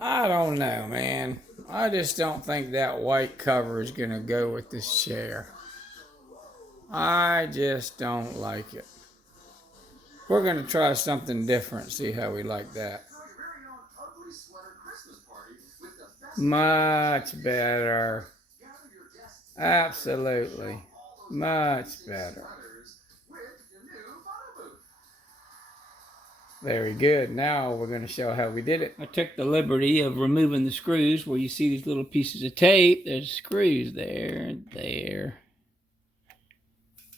I don't know, man. I just don't think that white cover is going to go with this chair. I just don't like it. We're going to try something different, see how we like that. Much better. Absolutely. Much better. Very good. Now we're going to show how we did it. I took the liberty of removing the screws where you see these little pieces of tape. There's screws there, there,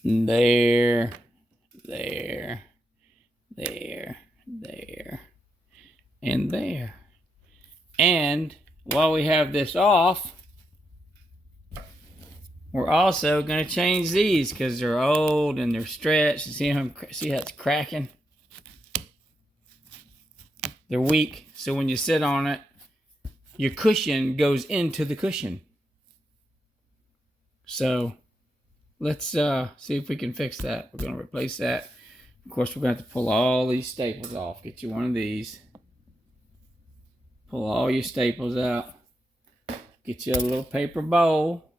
there, there, there, there, and there. And while we have this off, we're also going to change these because they're old and they're stretched. See how it's cracking? They're weak, so when you sit on it, your cushion goes into the cushion. So let's see if we can fix that. We're going to replace that. Of course, we're going to have to pull all these staples off. Get you one of these. Pull all your staples out. Get you a little paper bowl.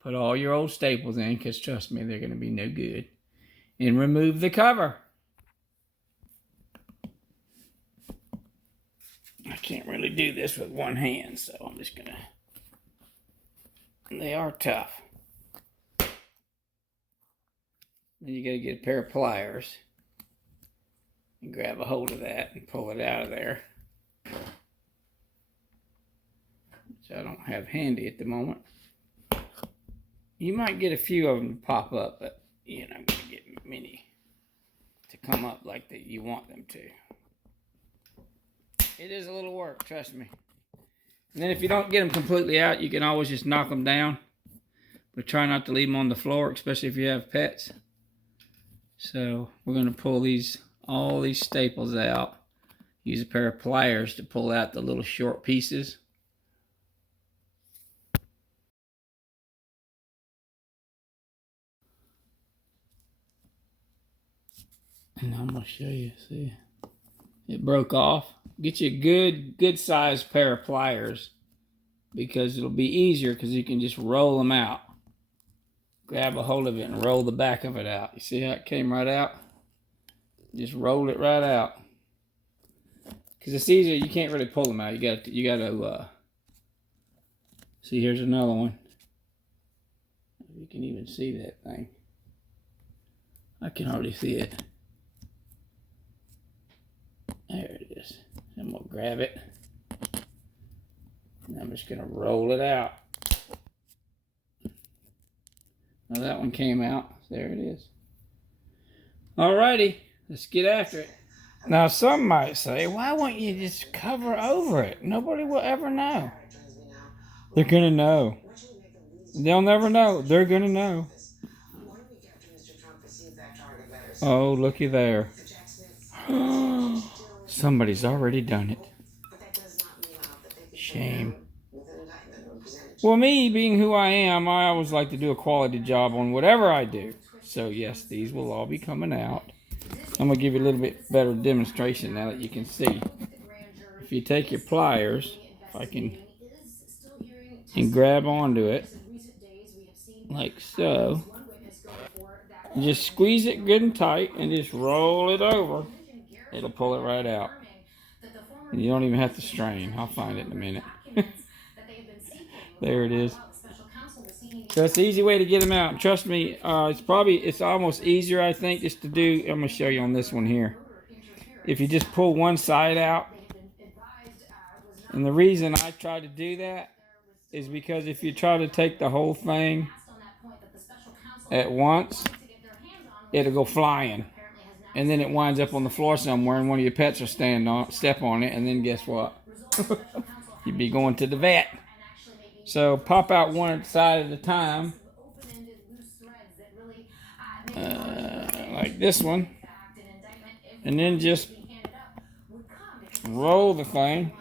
Put all your old staples in, because trust me, they're going to be no good. And remove the cover. I can't really do this with one hand, so I'm just going to... They are tough. Then you got to get a pair of pliers. And grab a hold of that and pull it out of there. Which I don't have handy at the moment. You might get a few of them to pop up, but you're not going to get many to come up like that you want them to. It is a little work, trust me. And then if you don't get them completely out, you can always just knock them down. But try not to leave them on the floor, especially if you have pets. So we're going to pull all these staples out. Use a pair of pliers to pull out the little short pieces. And I'm going to show you, see. It broke off. Get you a good sized pair of pliers, because it'll be easier because you can just roll them out. Grab a hold of it and roll the back of it out. You see how it came right out? Just roll it right out. Because it's easier, you can't really pull them out. You got to see, here's another one. You can even see that thing. I can hardly see it. There it is. I'm going to grab it. And I'm just going to roll it out. Now that one came out. There it is. Alrighty, let's get after it. Now some might say, why won't you just cover over it? Nobody will ever know. They're going to know. They'll never know. They're going to know. Oh, looky there. Somebody's already done it. Shame. Well, me being who I am, I always like to do a quality job on whatever I do. So yes, these will all be coming out. I'm going to give you a little bit better demonstration now that you can see. If you take your pliers, if I can, and grab onto it, like so. Just squeeze it good and tight and just roll it over. It'll pull it right out. And you don't even have to strain. I'll find it in a minute. There it is. So it's the easy way to get them out. Trust me, it's almost easier, I think, just to do. I'm going to show you on this one here. If you just pull one side out. And the reason I try to do that is because if you try to take the whole thing at once, it'll go flying. And then it winds up on the floor somewhere and one of your pets will step on it, and then guess what? You'd be going to the vet. So pop out one side at a time. Like this one. And then just roll the thing.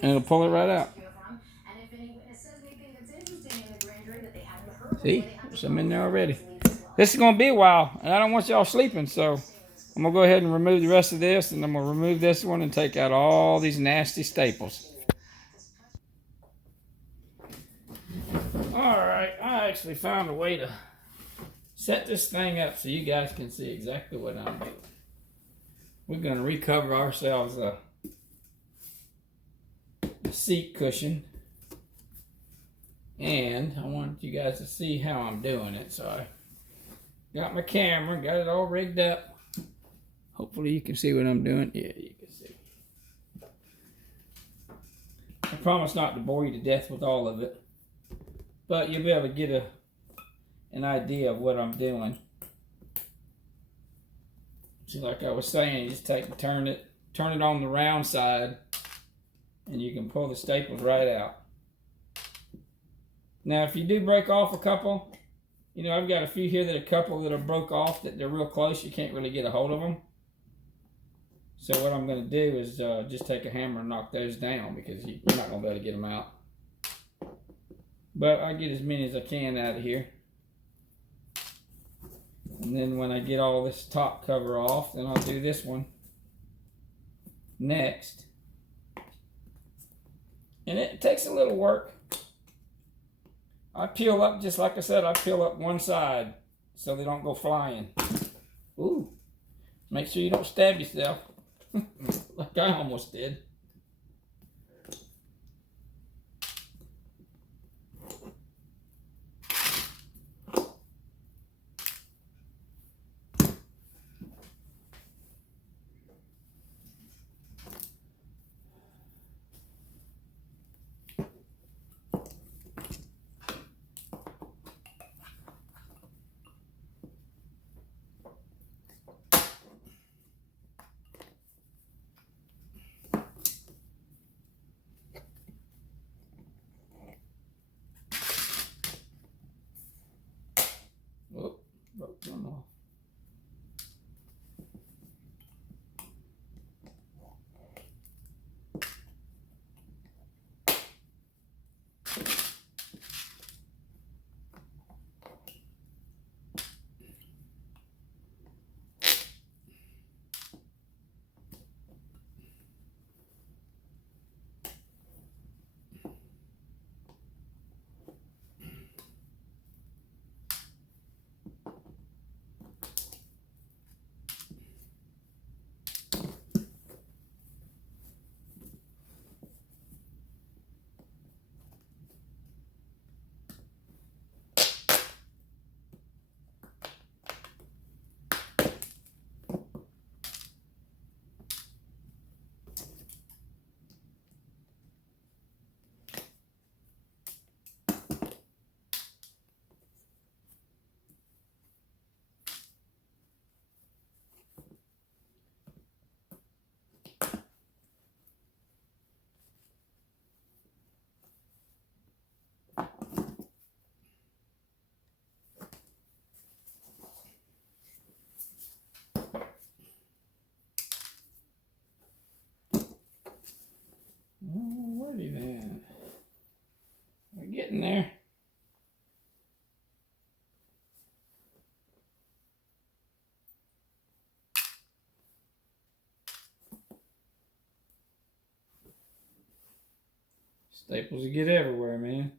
And it'll pull it right out. See? There's some in there already. This is going to be a while, and I don't want y'all sleeping, so I'm I'm going to go ahead and remove the rest of this, and I'm going to remove this one and take out all these nasty staples. Alright, I actually found a way to set this thing up so you guys can see exactly what I'm doing. We're going to recover ourselves a seat cushion, and I want you guys to see how I'm doing it. So I got my camera, got it all rigged up. Hopefully you can see what I'm doing. Yeah, you can see. I promise not to bore you to death with all of it, but you'll be able to get an idea of what I'm doing. See, like I was saying, you just turn it on the round side, and you can pull the staples right out. Now, if you do break off a couple, you know, I've got a few here that are broke off, that they're real close, you can't really get a hold of them. So what I'm going to do is just take a hammer and knock those down, because you're not going to be able to get them out. But I'll get as many as I can out of here. And then when I get all this top cover off, then I'll do this one next. And it takes a little work. I peel up, just like I said, I peel up one side so they don't go flying. Ooh, make sure you don't stab yourself like I almost did. Whoop, broke one off. Alrighty then. We're getting there. Staples will get everywhere, man.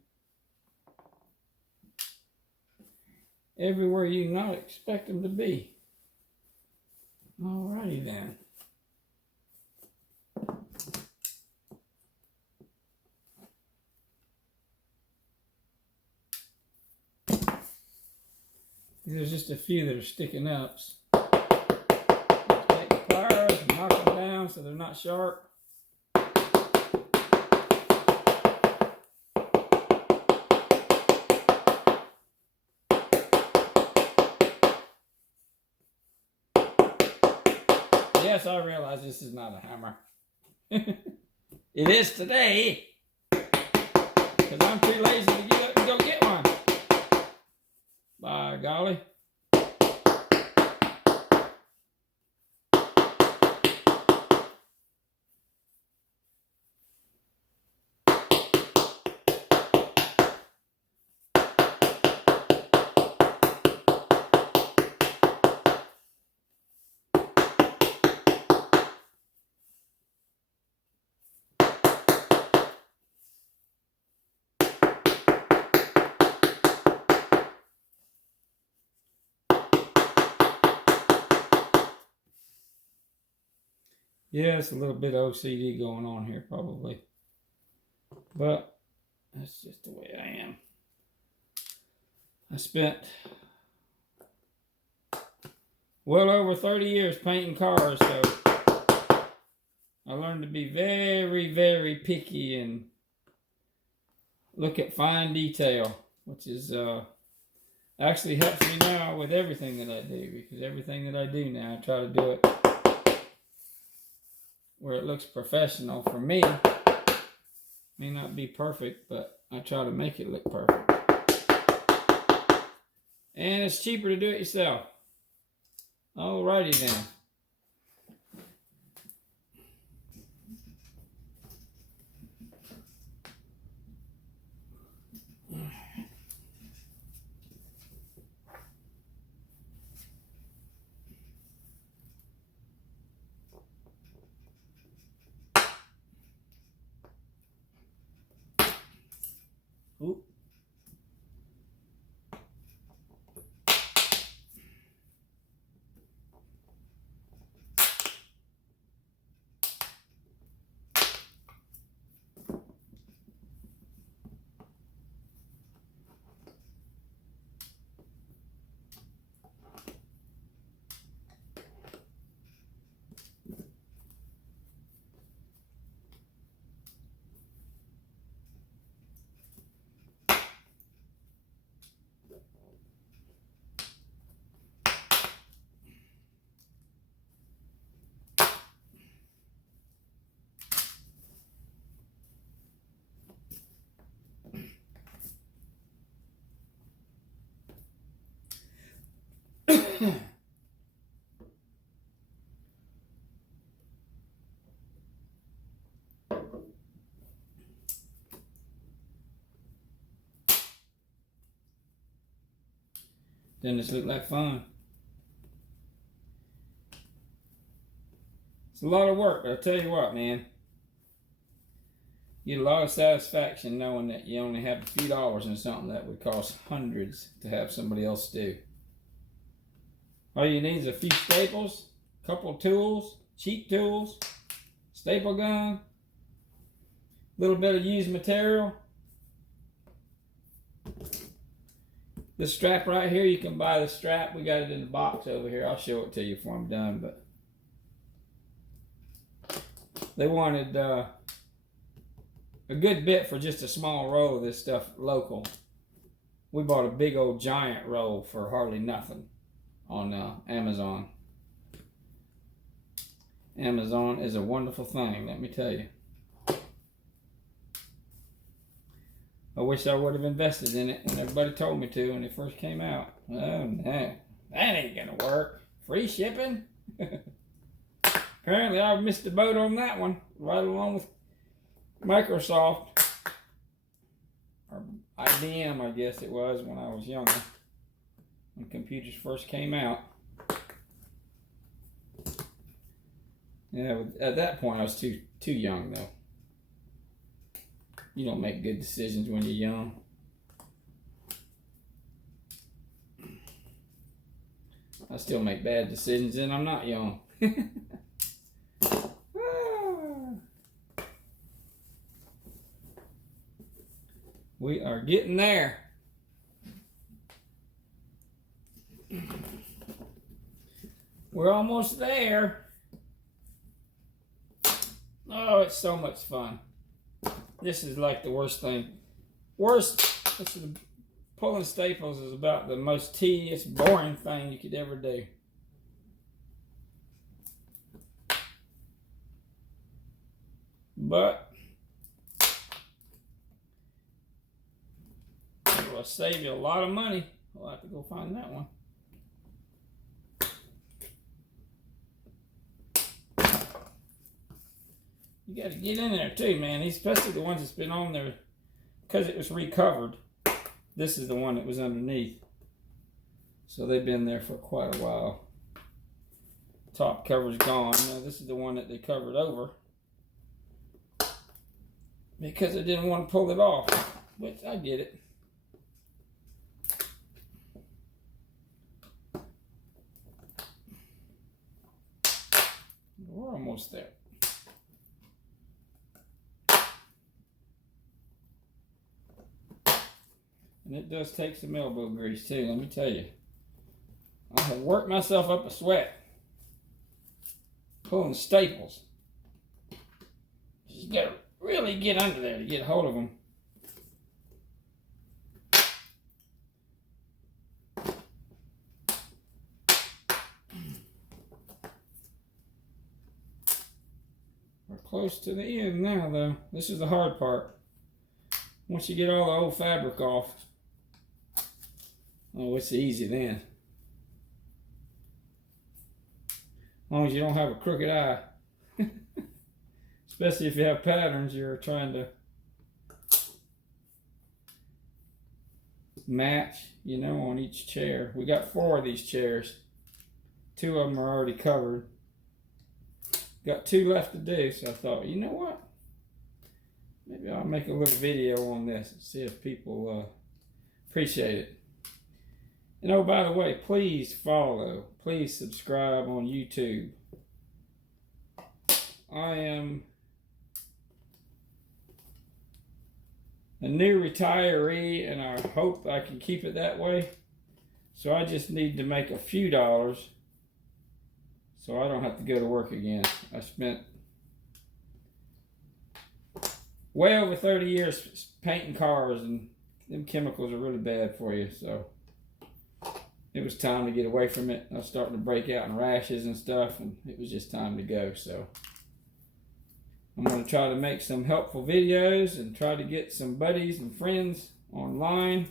Everywhere you not expect them to be. Alrighty then. There's just a few that are sticking up. Take the pliers and knock them down so they're not sharp. Yes, I realize this is not a hammer. It is today, because I'm too lazy to get up and go get one. By golly. Yeah, it's a little bit of OCD going on here probably. But that's just the way I am. I spent well over 30 years painting cars, so I learned to be very, very picky and look at fine detail, which is actually helps me now with everything that I do, because everything that I do now, I try to do it where it looks professional for me. May not be perfect, but I try to make it look perfect. And it's cheaper to do it yourself. Alrighty then. Ooh. Doesn't this look like fun? It's a lot of work, but I'll tell you what, man. You get a lot of satisfaction knowing that you only have a few dollars in something that would cost hundreds to have somebody else do. All you need is a few staples, a couple of tools, cheap tools, staple gun, a little bit of used material. This strap right here, you can buy the strap. We got it in the box over here. I'll show it to you before I'm done. But they wanted a good bit for just a small roll of this stuff local. We bought a big old giant roll for hardly nothing on Amazon. Amazon is a wonderful thing, let me tell you. I wish I would have invested in it when everybody told me to when it first came out. Oh no, that ain't gonna work. Free shipping? Apparently I missed the boat on that one, right along with Microsoft. Or IBM, I guess it was, when I was younger. When computers first came out. Yeah, at that point I was too young though. You don't make good decisions when you're young. I still make bad decisions and I'm not young. We are getting there. We're almost there. Oh, it's so much fun. This is like the worst thing. Pulling staples is about the most tedious, boring thing you could ever do. But it will save you a lot of money. I'll have to go find that one. You got to get in there too, man. Especially the ones that's been on there because it was recovered. This is the one that was underneath. So they've been there for quite a while. Top cover's gone. Now this is the one that they covered over because they didn't want to pull it off, which I get it. We're almost there. And it does take some elbow grease too, let me tell you. I have worked myself up a sweat pulling staples. You gotta really get under there to get hold of them. We're close to the end now though. This is the hard part. Once you get all the old fabric off, oh, it's easy then. As long as you don't have a crooked eye. Especially if you have patterns you're trying to match, you know, on each chair. We got 4 of these chairs. 2 of them are already covered. Got 2 left to do, so I thought, you know what? Maybe I'll make a little video on this and see if people appreciate it. And oh, by the way, please follow, please subscribe on YouTube. I am a new retiree and I hope I can keep it that way. So I just need to make a few dollars so I don't have to go to work again. I spent way over 30 years painting cars, and them chemicals are really bad for you, so it was time to get away from it. I was starting to break out in rashes and stuff, and it was just time to go. So I'm going to try to make some helpful videos and try to get some buddies and friends online.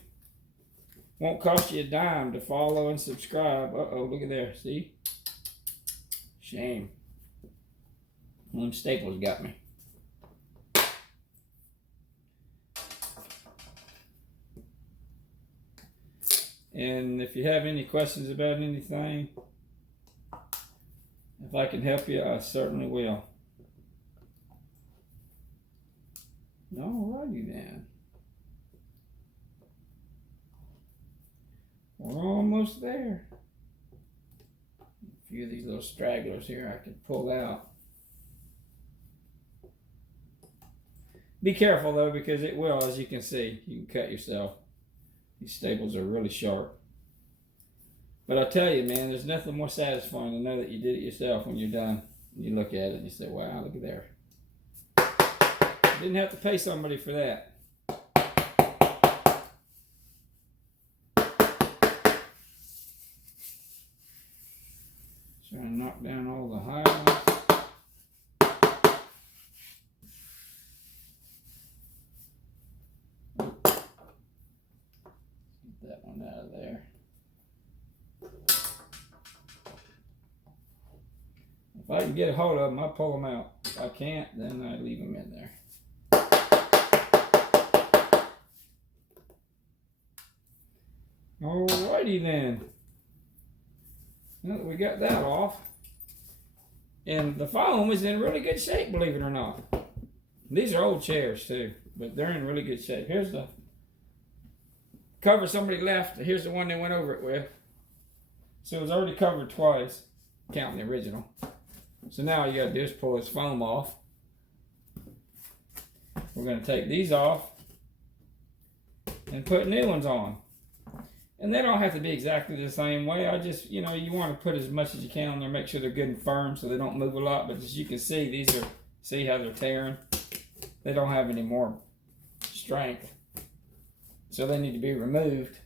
Won't cost you a dime to follow and subscribe. Uh-oh, look at there, see? Shame. Them staples got me. And if you have any questions about anything, if I can help you, I certainly will. Alrighty then. We're almost there. A few of these little stragglers here I can pull out. Be careful though, because it will, as you can see, you can cut yourself. These staples are really sharp. But I tell you, man, there's nothing more satisfying to know that you did it yourself when you're done. You look at it and you say, wow, look at there. Didn't have to pay somebody for that. Trying to knock down all the high ones. Get that one out of there. If I can get a hold of them, I'll pull them out. If I can't, then I leave them in there. Alrighty then. Now that we got that off, and the foam is in really good shape, believe it or not. These are old chairs too, but they're in really good shape. Here's the cover somebody left. Here's the one they went over it with. So it was already covered twice, counting the original. So now all you gotta do is pull this foam off. We're gonna take these off and put new ones on. And they don't have to be exactly the same way. I just, you know, you want to put as much as you can on there, make sure they're good and firm so they don't move a lot. But as you can see, these are, see how they're tearing? They don't have any more strength. So they need to be removed.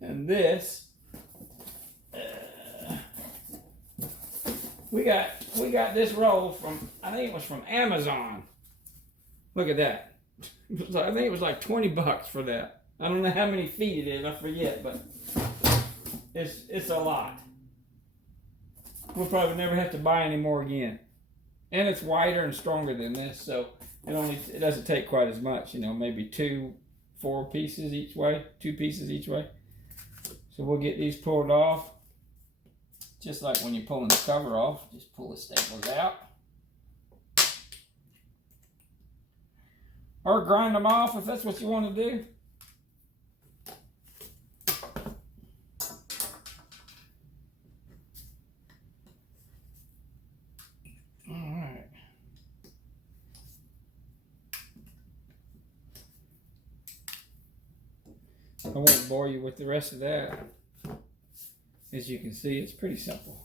And this, we got this roll from, I think it was from Amazon. Look at that. I think it was like 20 bucks for that. I don't know how many feet it is, I forget, but it's a lot. We'll probably never have to buy any more again. And it's wider and stronger than this, so it doesn't take quite as much, you know, maybe 4 pieces each way, 2 pieces each way. So we'll get these pulled off. Just like when you're pulling the cover off, just pull the staples out. Or grind them off if that's what you want to do. I won't bore you with the rest of that. As you can see, it's pretty simple.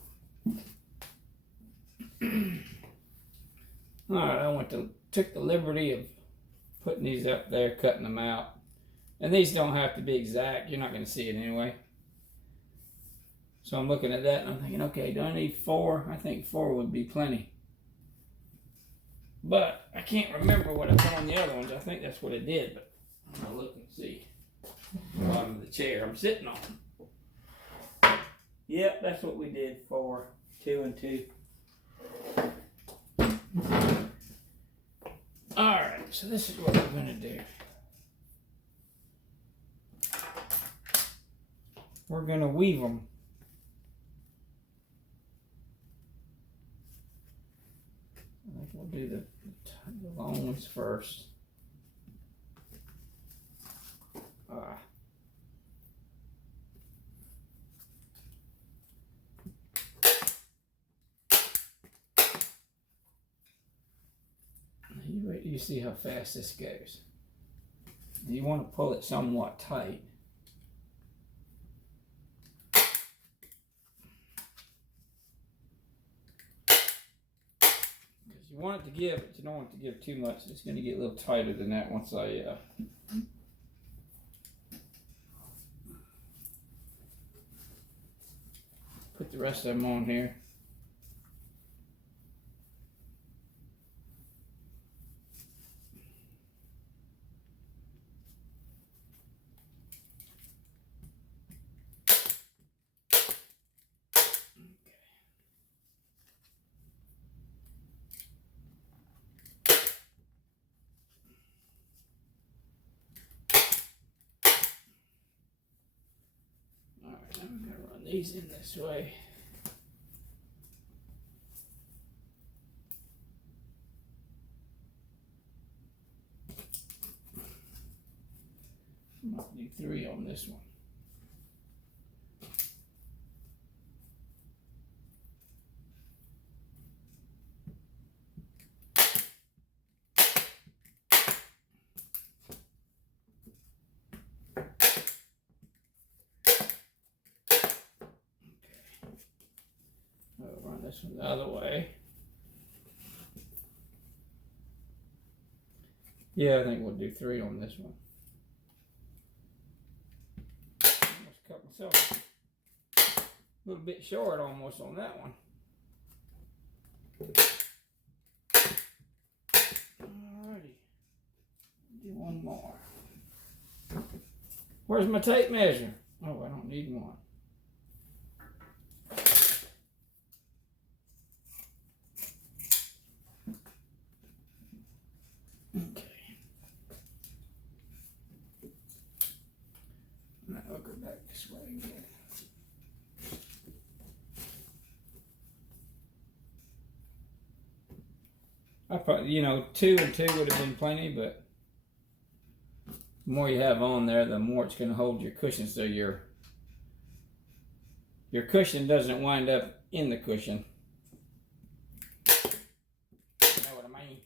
Alright, took the liberty of putting these up there, cutting them out. And these don't have to be exact. You're not going to see it anyway. So I'm looking at that and I'm thinking, okay, do I need 4? I think 4 would be plenty. But I can't remember what I put on the other ones. I think that's what it did, but I'm going to look and see. The bottom of the chair I'm sitting on. Yep, that's what we did. 4, 2 and 2. Alright, so this is what we're going to do. We're going to weave them. I think we'll do the long ones first. Wait till you see how fast this goes. You want to pull it somewhat tight. You want it to give, but you don't want it to give too much. It's going to get a little tighter than that once I put the rest of them on here. I'm going to run these in this way. I might do 3 on this one. Run this one the other way. Yeah, I think we'll do 3 on this one. Almost cut myself a little bit short almost on that one. Alrighty. Do one more. Where's my tape measure? Oh, I don't need one. Okay. Now I'll go back this way again. I probably, 2 and 2 would have been plenty, but the more you have on there, the more it's going to hold your cushion, so your cushion doesn't wind up in the cushion. You know what I mean?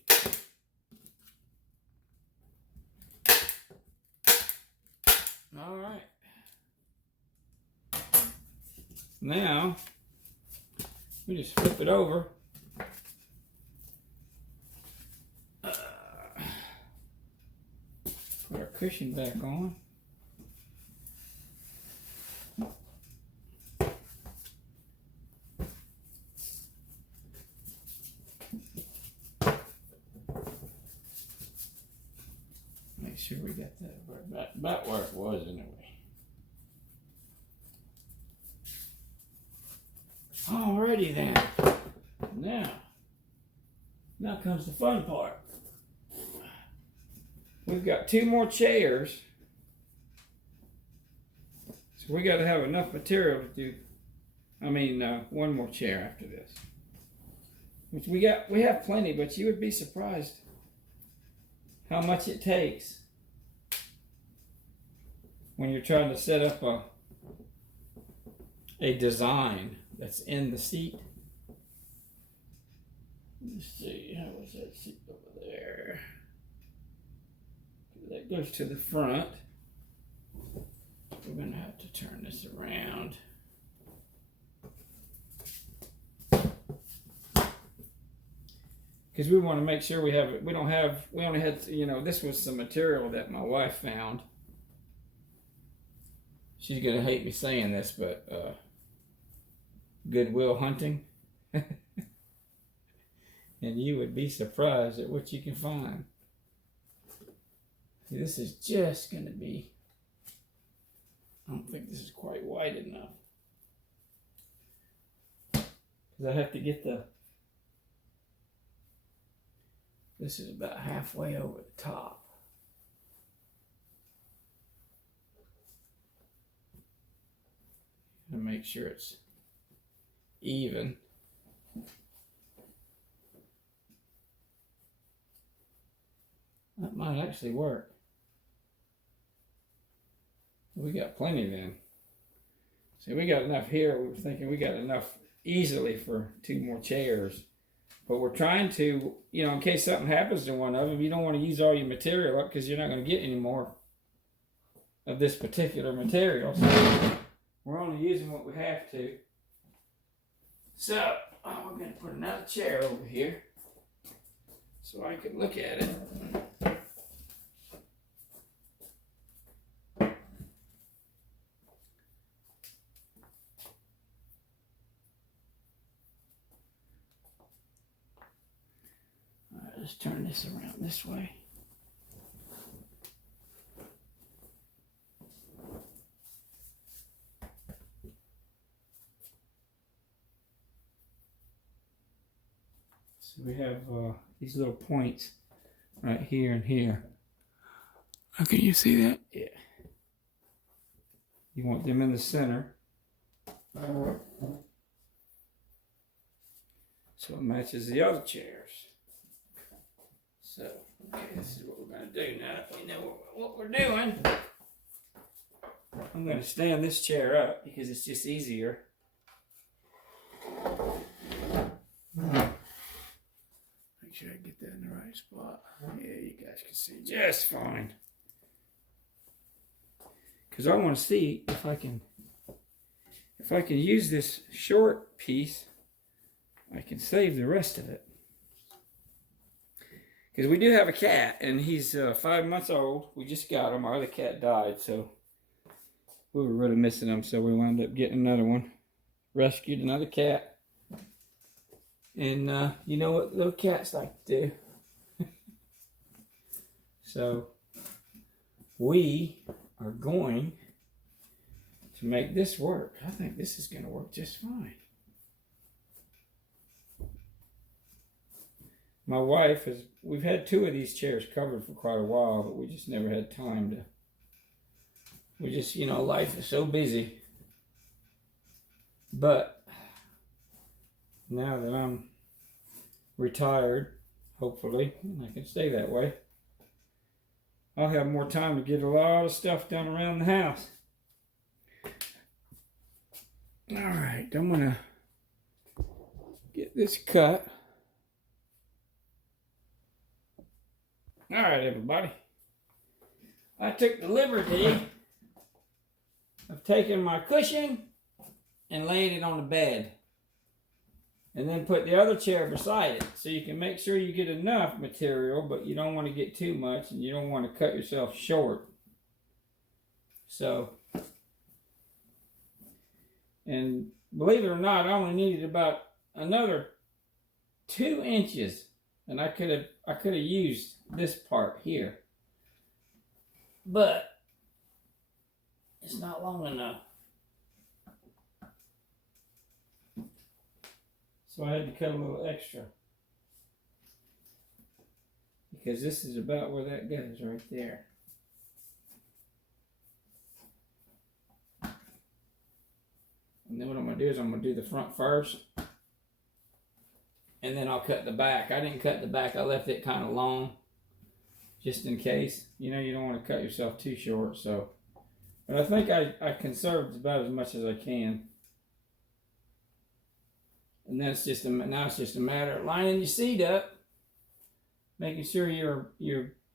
All right. Now, we just flip it over. Put our cushion back on. Make sure we got that about where it was anyway. Alrighty then. Now comes the fun part. We've got 2 more chairs. So we got to have enough material to do, one more chair after this. Which we have plenty, but you would be surprised how much it takes when you're trying to set up a design that's in the seat. Let's see, how was that seat over there? That goes to the front. we're gonna have to turn this around. Because we want to make sure we have it. We only had, this was some material that my wife found. She's going to hate me saying this, but Goodwill hunting. And you would be surprised at what you can find. See, this is just going to be, I don't think this is quite wide enough. Because I have to get this is about halfway over the top. To make sure it's even. That might actually work. We got plenty then. See, we got enough here. We were thinking we got enough easily for 2 more chairs. But we're trying to, in case something happens to one of them, you don't want to use all your material up because you're not going to get any more of this particular material. So we're only using what we have to. So, we're going to put another chair over here so I can look at it. Let's turn this around this way. So we have these little points right here and here. How can you see that? Yeah. You want them in the center. So it matches the other chairs. So, okay, this is what we're going to do now. We know what we're doing. I'm going to stand this chair up because it's just easier. Make sure I get that in the right spot. Yeah, you guys can see just fine. Because I want to see if I can use this short piece, I can save the rest of it. Because we do have a cat, and he's 5 months old. We just got him. Our other cat died, so we were really missing him. So we wound up getting another one. Rescued another cat. And you know what little cats like to do. So we are going to make this work. I think this is going to work just fine. My wife we've had 2 of these chairs covered for quite a while, but we just never had time to. We just, life is so busy. But now that I'm retired, hopefully, and I can stay that way, I'll have more time to get a lot of stuff done around the house. All right, I'm going to get this cut. All right, everybody. I took the liberty of taking my cushion and laying it on the bed. And then put the other chair beside it. So you can make sure you get enough material, but you don't want to get too much and you don't want to cut yourself short. So, and believe it or not, I only needed about another 2 inches. And I could have used this part here. But it's not long enough. So I had to cut a little extra. Because this is about where that goes, right there. And then what I'm going to do is I'm going to do the front first. And then I'll cut the back. I didn't cut the back. I left it kind of long. Just in case. You don't want to cut yourself too short. So, but I think I conserved about as much as I can. And then now it's just a matter of lining your seat up. Making sure you're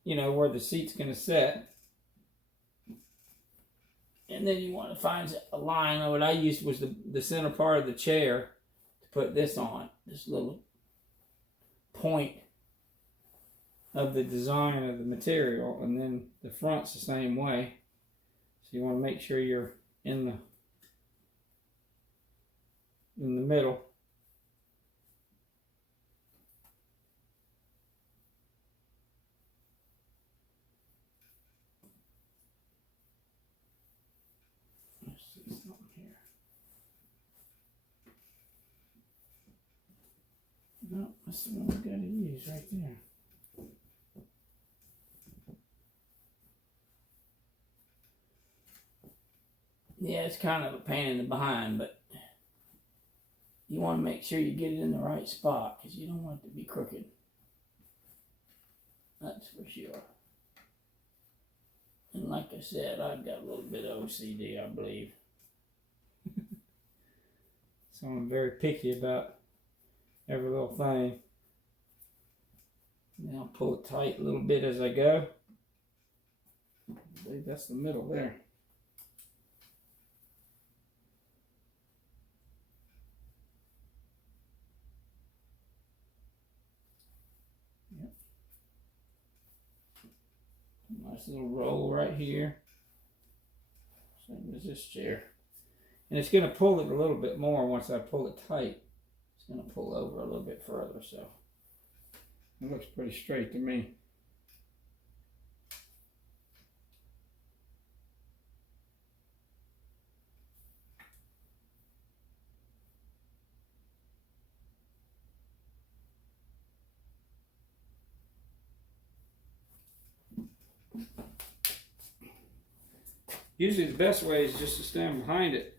where the seat's going to set. And then you want to find a line. What I used was the center part of the chair to put this on. This little point of the design of the material. And then the front's the same way. So you want to make sure you're in the middle. Let's see something here. No, that's the one we got to use right there. Yeah, it's kind of a pain in the behind, but you want to make sure you get it in the right spot because you don't want it to be crooked. That's for sure. And like I said, I've got a little bit of OCD, I believe. So I'm very picky about every little thing. Then I'll pull it tight a little bit as I go. I believe that's the middle there. Yep. Nice little roll right here. Same as this chair. And it's going to pull it a little bit more once I pull it tight. It's going to pull over a little bit further, so it looks pretty straight to me. Usually the best way is just to stand behind it.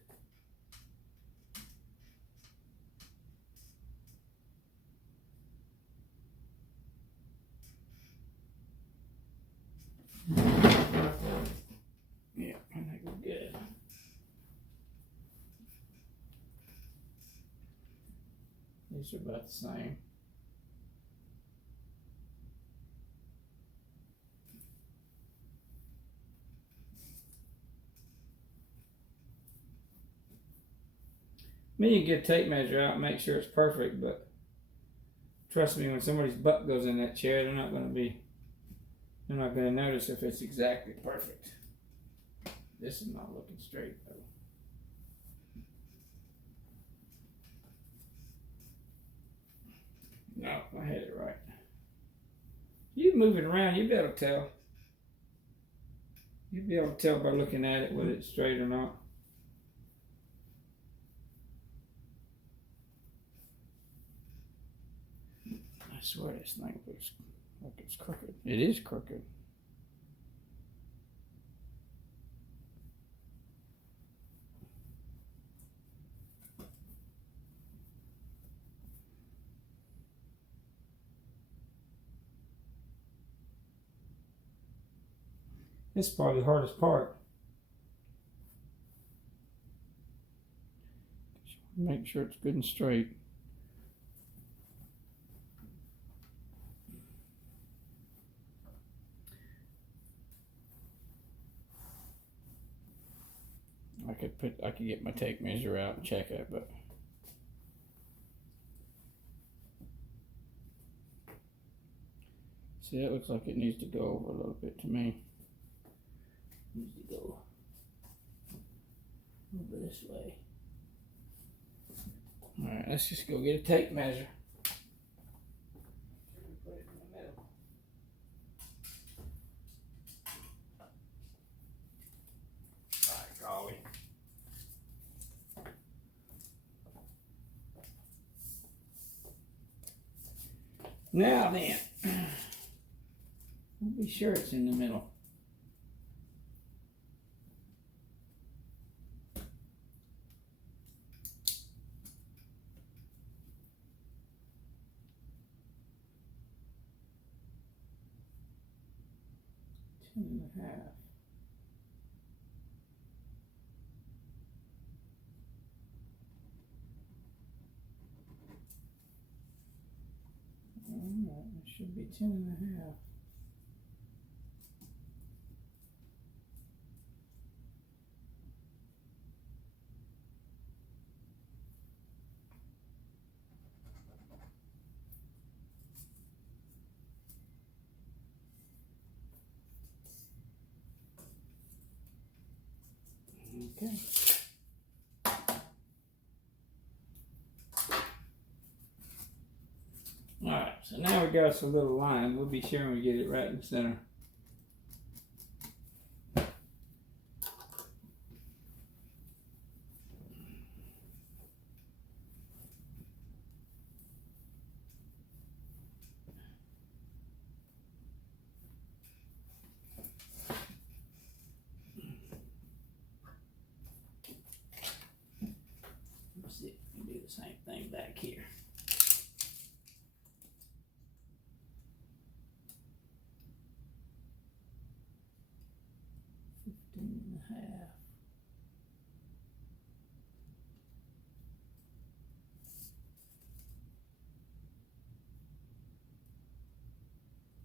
Yeah, I think we're good. These are about the same. I mean, you can get a tape measure out and make sure it's perfect, but trust me, when somebody's butt goes in that chair, they're not going to notice if it's exactly perfect. This is not looking straight though. No, I had it right. You move it around, you'll be able to tell. You'll be able to tell by looking at it whether it's straight or not. I swear this thing looks like it's crooked. It is crooked. This is probably the hardest part. Make sure it's good and straight. I could get my tape measure out and check it, but see, that looks like it needs to go over a little bit to me. It needs to go over this way. All right, let's just go get a tape measure. Put it in the middle. All right, golly. Now then, we'll be sure it's in the middle. Ten and a half. Alright, it should be 10 and a half. Okay. Alright, so now we got us a little line. We'll be sure we get it right in the center. Let's see if we can do the same thing back here. And a half.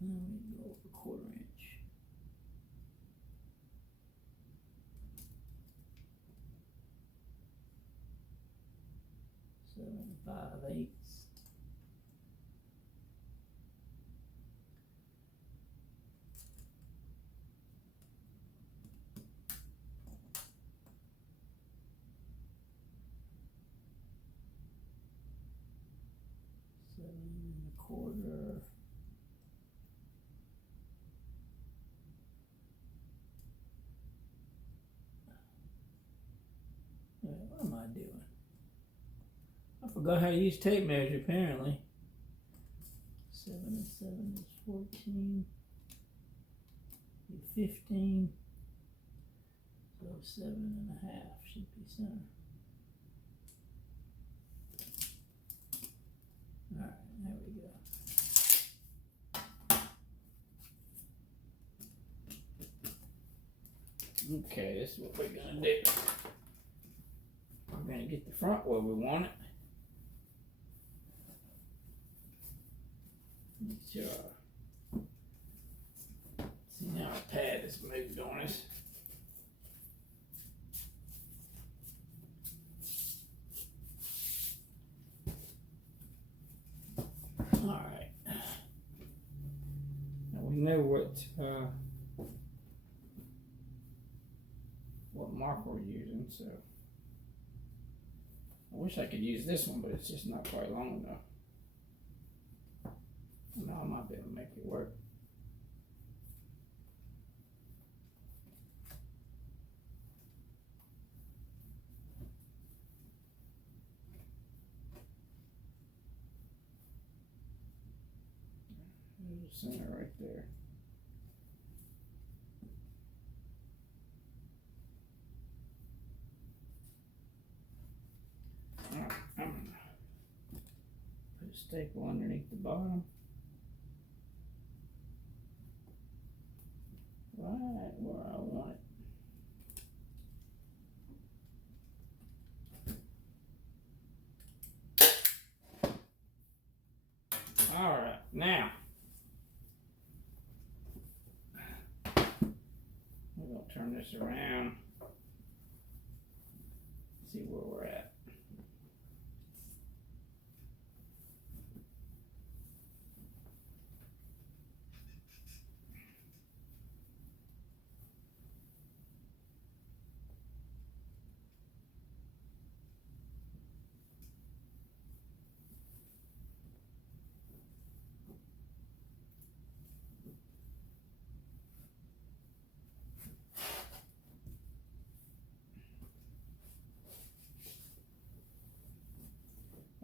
Then we go over a quarter inch. 7 5/8. Quarter. What am I doing? I forgot how to use tape measure apparently. 7 and 7 is 14. 15. So 7.5 should be center. Alright, there we go. Okay, this is what we're gonna do. We're gonna get the front where we want it. Make sure. See now our pad is moved on us. Alright. Now we know what mark we're using, so I wish I could use this one, but it's just not quite long enough. Now I might be able to make it work. There's the center right there. Alright, I'm gonna put a staple underneath the bottom. Right where I want it. Alright, now we're going to turn this around, see where we're at.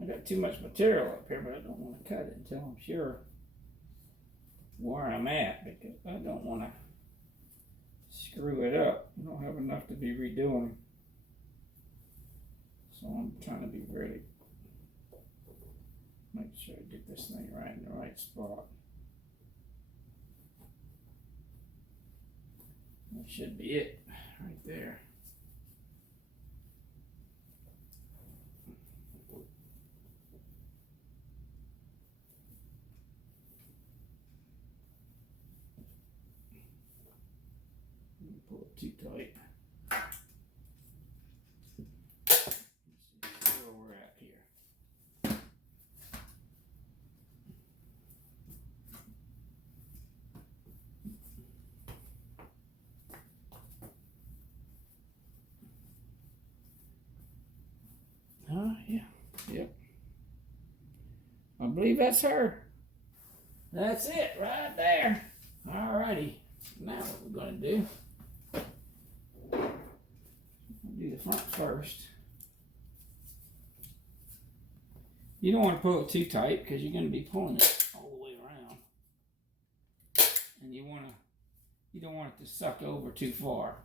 I got too much material up here, but I don't want to cut it until I'm sure where I'm at, because I don't want to screw it up. I don't have enough to be redoing. So I'm trying to be ready. Make sure I get this thing right in the right spot. That should be it right there. Pull it too tight. Let's see where we're at here. Yeah. Yep. I believe that's her. That's it right there. Alrighty. Now what we're going to do, do the front first. You don't want to pull it too tight because you're going to be pulling it all the way around. And you don't want it to suck over too far.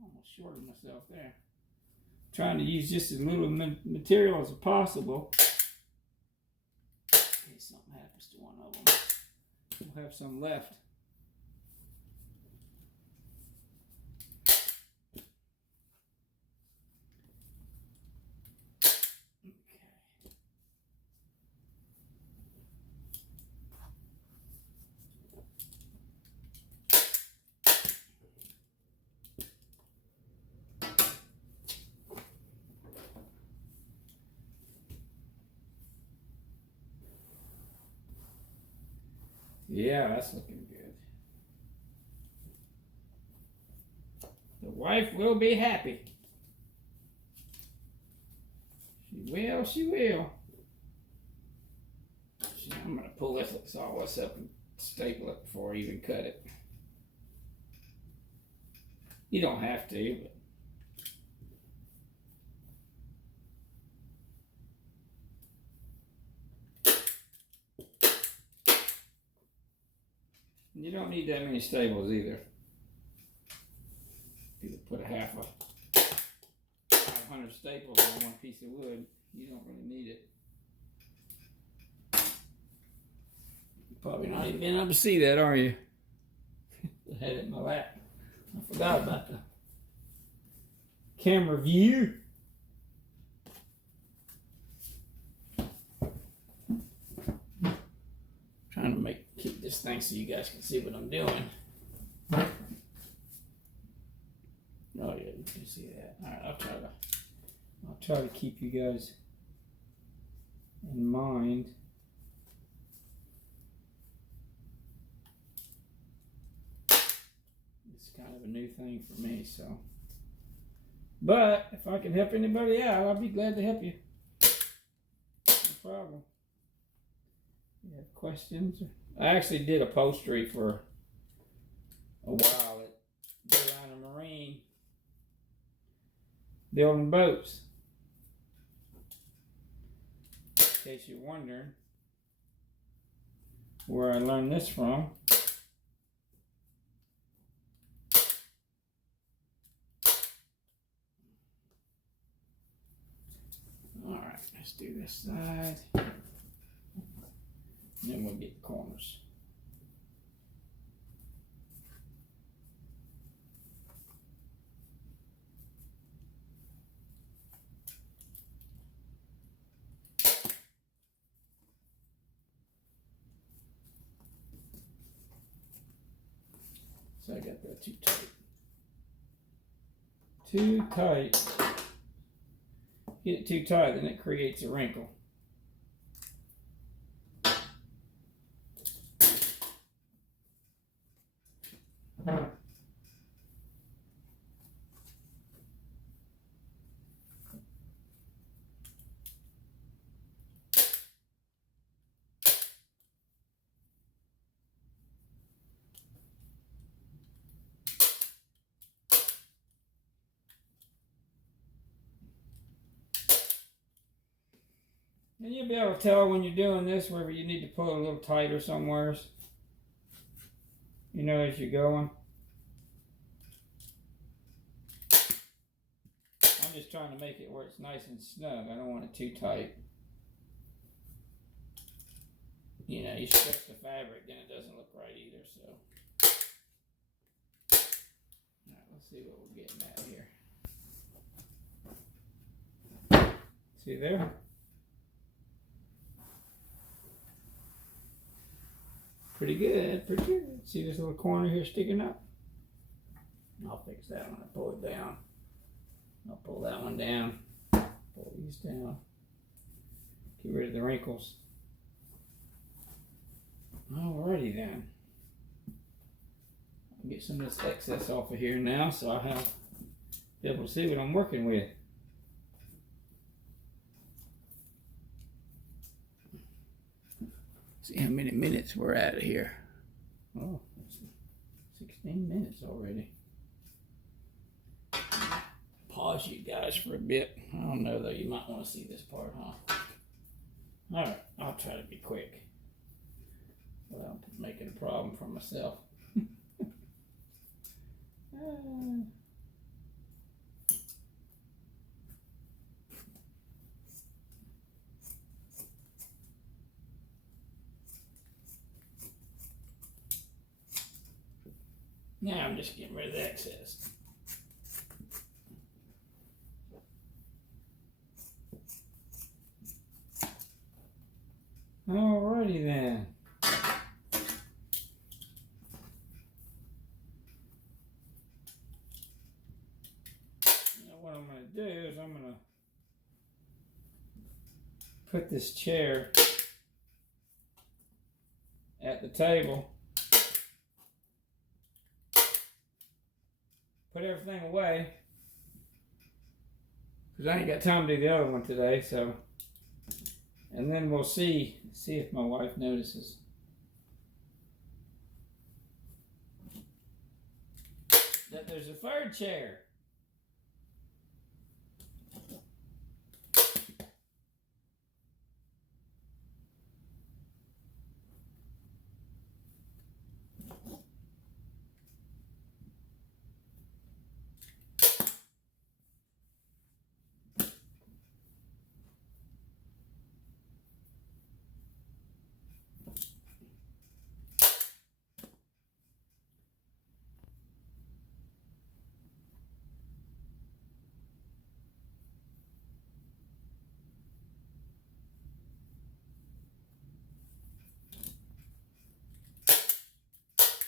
Almost shorted myself there. Trying to use just as little material as possible. In case something happens to one of them. We'll have some left. Yeah, that's looking good. The wife will be happy. She will, she will. I'm going to pull this all this up and staple it before I even cut it. You don't have to, but. You don't need that many staples either. You could put a half of 500 staples on one piece of wood. You don't really need it. You're probably not even able to see that, are you? I had it in my lap. I forgot about the camera view. Trying to keep this thing so you guys can see what I'm doing. Oh yeah, you can see that. All right, I'll try to keep you guys in mind. It's kind of a new thing for me, so. But if I can help anybody out, I'll be glad to help you. No problem. You have questions? I actually did upholstery for a while at Carolina Marine, building boats. In case you're wondering where I learned this from. Alright, let's do this side. Then we'll get the corners. So I got that too tight. Too tight. Get it too tight, then it creates a wrinkle. And you'll be able to tell when you're doing this whether you need to pull it a little tighter somewhere. You know, as you're going. I'm just trying to make it where it's nice and snug. I don't want it too tight. You know, you stretch the fabric, then it doesn't look right either, so. Alright, let's see what we're getting at here. See there? Pretty good, pretty good. See this little corner here sticking up? I'll fix that one. I'll pull it down. I'll pull that one down. Pull these down. Get rid of the wrinkles. Alrighty then. Get some of this excess off of here now, so I have be able to see what I'm working with. See how many minutes we're at here. Oh, 16 minutes already. Pause you guys for a bit. I don't know though, you might want to see this part, huh? Alright, I'll try to be quick without making a problem for myself. Now I'm just getting rid of the excess. Alrighty then. Now what I'm going to do is I'm going to put this chair at the table. Put everything away, because I ain't got time to do the other one today, so, and then we'll see if my wife notices. That there's a third chair.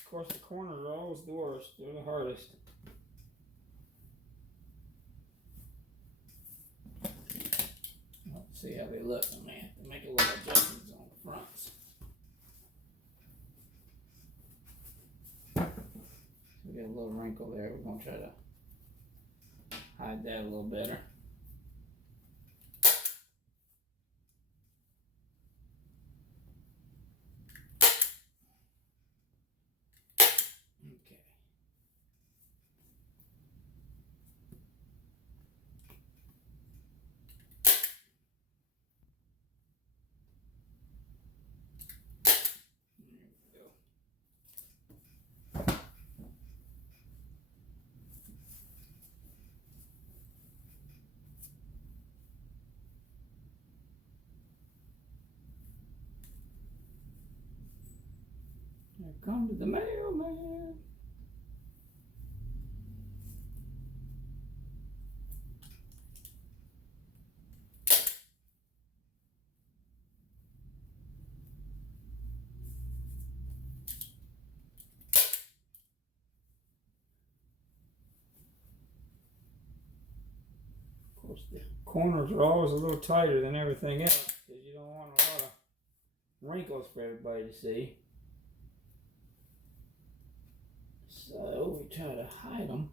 Of course, the corners are always the worst. They're the hardest. Let's see how they look. I may have to make a little adjustments on the fronts. We got a little wrinkle there. We're going to try to hide that a little better. Here comes the mailman. Of course, the corners are always a little tighter than everything else because you don't want a lot of wrinkles for everybody to see. So we try to hide them.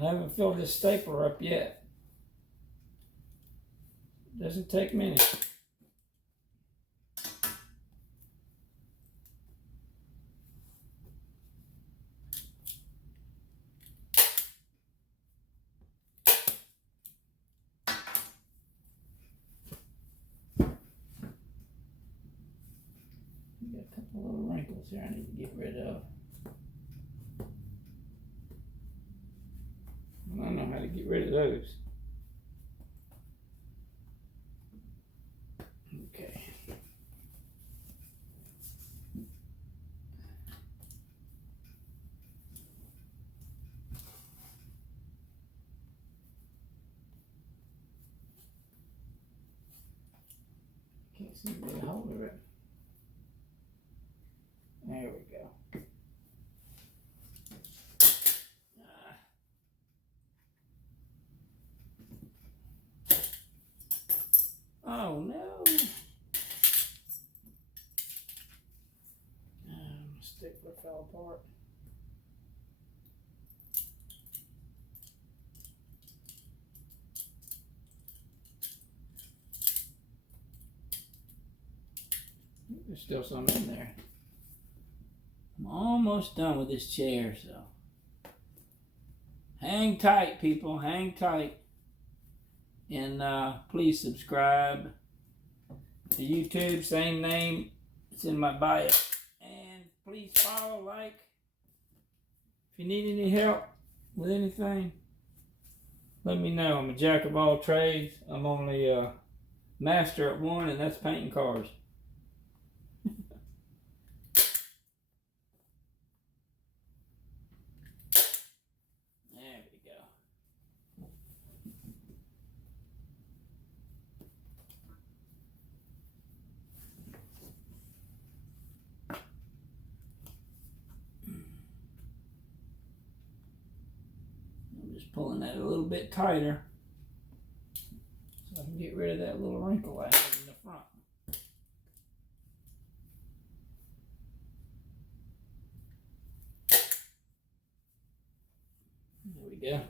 I haven't filled this stapler up yet. Doesn't take many. Got a couple little wrinkles here I need to get rid of. I don't know how to get rid of those. Okay. Can't seem to get a hold of it. Oh no. Stickler fell apart. There's still some in there. I'm almost done with this chair, so hang tight, people. Hang tight. And please subscribe to YouTube. Same name. It's in my bio. And please follow, like. If you need any help with anything, let me know. I'm a jack of all trades. I'm only a master at one, and that's painting cars. Just pulling that a little bit tighter so I can get rid of that little wrinkle I have in the front. There we go.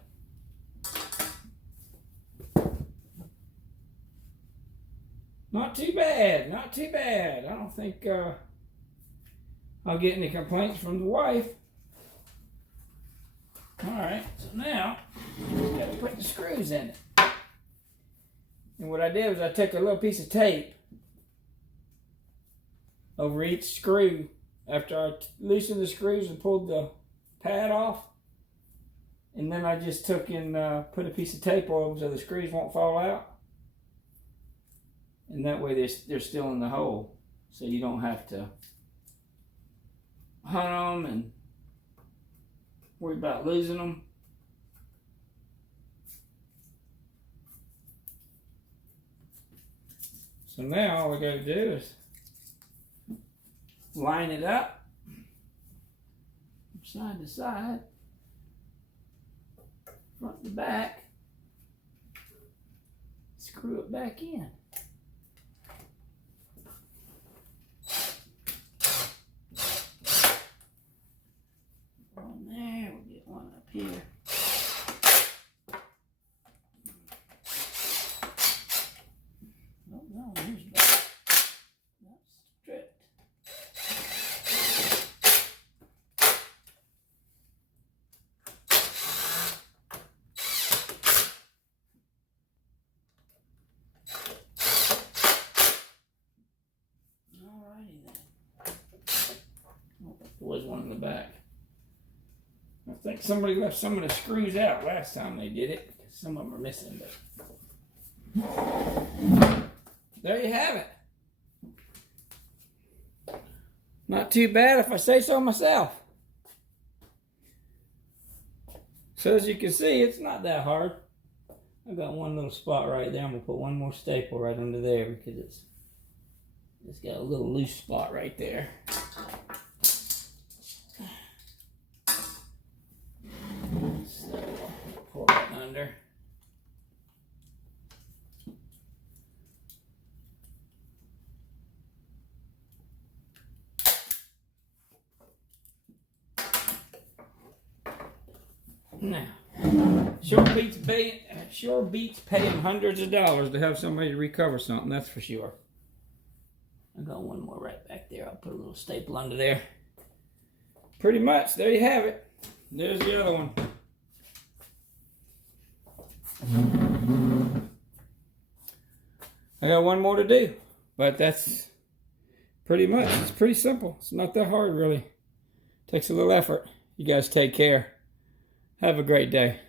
Not too bad, not too bad. I don't think I'll get any complaints from the wife. Alright, so now we got to put the screws in it. And what I did was I took a little piece of tape over each screw after I loosened the screws and pulled the pad off. And then I just took and put a piece of tape over them so the screws won't fall out. And that way they're still in the hole. So you don't have to hunt them and worry about losing them. So now all we got to do is line it up from side to side, front to back, screw it back in. There, we'll get one up here. Oh, no, here's that. That's stripped. Alrighty then. Oh, there was one in the back. I think somebody left some of the screws out last time they did it, because some of them are missing. But there you have it. Not too bad if I say so myself. So as you can see, it's not that hard. I got one little spot right there. I'm gonna put one more staple right under there because it's got a little loose spot right there. Pull that under. Now, sure beats paying hundreds of dollars to have somebody to recover something, that's for sure. I got one more right back there. I'll put a little staple under there. Pretty much, there you have it. There's the other one. I got one more to do, but that's pretty much, it's pretty simple. It's not that hard, really. Takes a little effort. You guys take care. Have a great day.